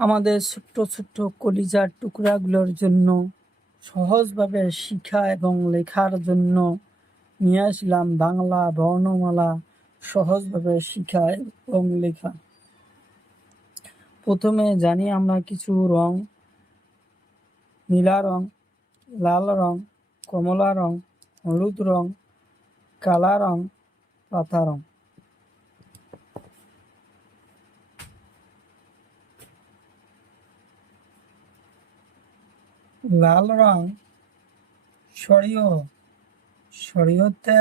আমাদের ছোট্ট ছোট্ট কলিজার টুকরাগুলোর জন্য সহজভাবে শিক্ষা এবং লেখার জন্য নিয়ে আসলাম বাংলা বর্ণমালা সহজভাবে শিখা এবং লেখা। প্রথমে জানি আমরা কিছু রং: নীলা রং, লাল রং, কমলা রং, হলুদ রং, কালা রং, পাতা রং। লাল রং শরীয়তে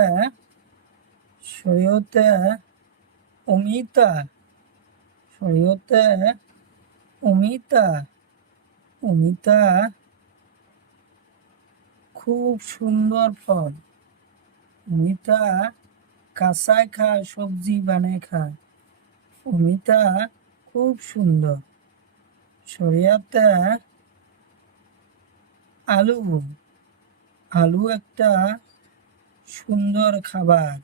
অমিতা, অমিতা খুব সুন্দর ফল। অমিতা কাঁচায় খায়, সবজি বানিয়ে খায়। অমিতা খুব সুন্দর। শরীয়তে আলু একটা সুন্দর খাবার।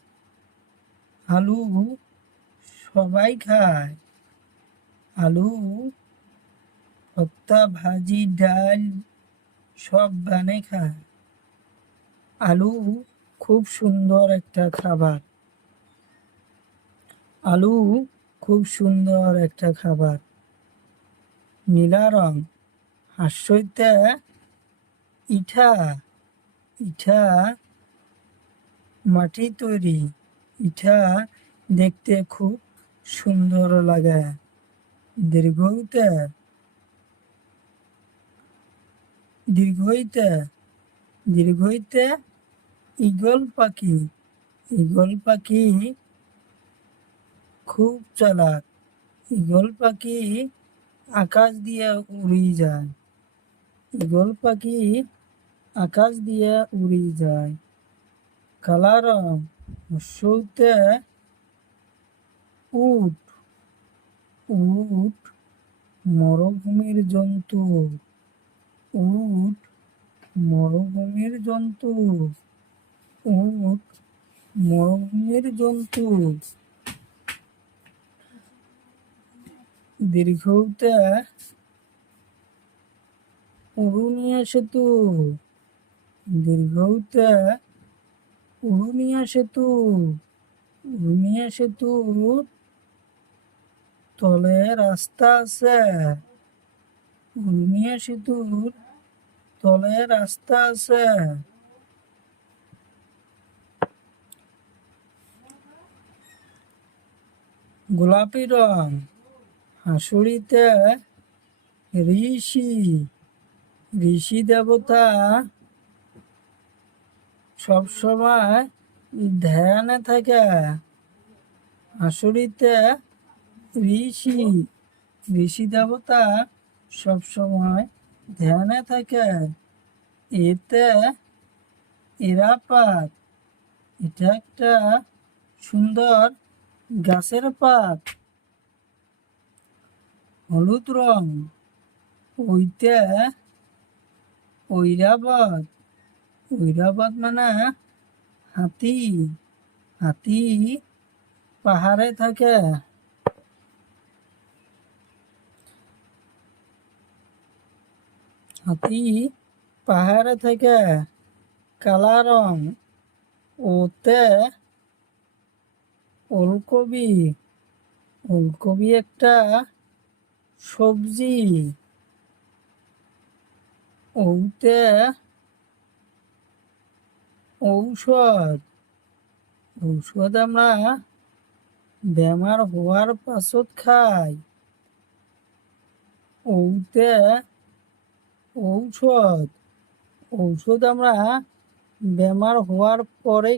আলু সবাই খায়। আলু ভর্তা, ভাজি, ডাল সব বানিয়ে খায়। আলু খুব সুন্দর একটা খাবার। আলু খুব সুন্দর একটা খাবার। নীলা রং হাস্যইতে ইটা মাটি তৈরি। ইটা দেখতে খুব সুন্দর লাগে। দীর্ঘইতে ঈগল পাখি খুব চালাক। ঈগল পাখি আকাশ দিয়ে উড়ে যায়। কালা রং হস্যইতে উট মরুভূমির জন্তু। দীর্ঘতে উড়ুনিয়া সেতু। তলে রাস্তা আছে। গোলাপি রং হাসুড়িতে ঋষি দেবতা সবসময় ধ্যানে থাকে। হাসুড়িতে ঋষি দেবতা সবসময় ধ্যানে থাকে। এতে এরাপাত, এটা একটা সুন্দর গাছের পাত। হলুদ রং ওইতে ঐরাবত মানে হাতি পাহাড়ে থাকে। কালা রং ওতে ওলকবি একটা সবজি। ওতে ঔষধ আমরা বেমার হওয়ার পাছত খাই। ওতে ঔষধ আমরা বেমার হওয়ার পরে